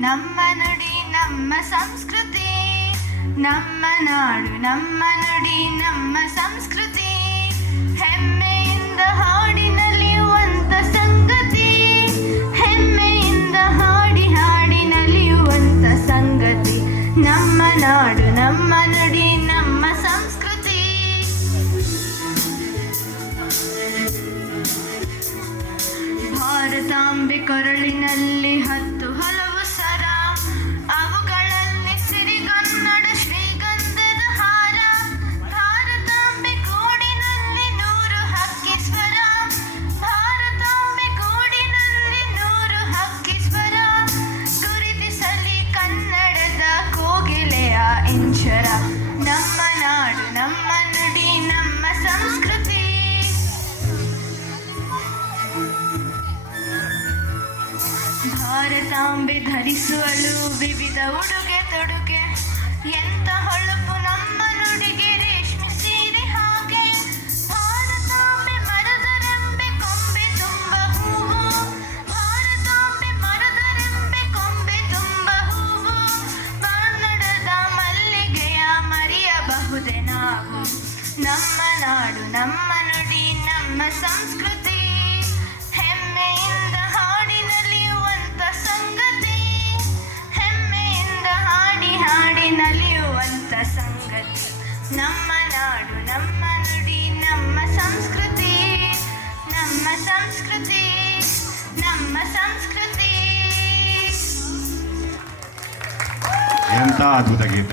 ನಮ್ಮ ನುಡಿ, ನಮ್ಮ ಸಂಸ್ಕೃತಿ. ನಮ್ಮ ನಾಡು, ನಮ್ಮ ನುಡಿ, ನಮ್ಮ ಸಂಸ್ಕೃತಿ. ಹೆಮ್ಮೆಯಿಂದ ಹಾಡಿನಲ್ಲಿ ಒಂದ ಸಂಗತಿ. ಹೆಮ್ಮೆಯಿಂದ ಹಾಡಿ, ಹಾಡಿನಲ್ಲಿ ನಲಿಯುವಂತ ಸಂಗತಿ. ನಮ್ಮ ನಾಡು, ನಮ್ಮ ನುಡಿ, ನಮ್ಮ ಸಂಸ್ಕೃತಿ. ಭಾರತಾಂಬೆ ಕೊರಳಿನಲ್ಲಿ ಹತ್ತು ಭಾರತಾಂಬೆ ಧರಿಸುವಳು, ವಿವಿಧ ಉಡುಗೆ ತೊಡುಗೆ. ಎಂತ ಹೊಳಪು ನಮ್ಮ ನುಡಿಗೆ ರೇಷ್ಮೆ ಸೀರೆ ಹಾಗೆ. ಭಾರತಾಂಬೆ ಮರದ ರೆಂಬೆ ಕೊಂಬೆ ತುಂಬ ಹೂವು. ಭಾರತಾಂಬೆ ಮರದ ರೆಂಬೆ ಕೊಂಬೆ ತುಂಬ ಹೂವು. ಕನ್ನಡದ ಮಲ್ಲಿಗೆಯ ಮರೆಯಬಹುದೇ ನಾವು ನಮ್ಮ ನಾಡು, ನಮ್ಮ ನುಡಿ, ನಮ್ಮ ಸಂಸ್ಕೃತಿ. ನಮ್ಮ ನಾಡು ನಮ್ಮ ನುಡಿ ನಮ್ಮ ಸಂಸ್ಕೃತಿ ನಮ್ಮ ಸಂಸ್ಕೃತಿ ನಮ್ಮ ಸಂಸ್ಕೃತಿ. ಎಂಥ ಅದ್ಭುತ ಗೀತೆ.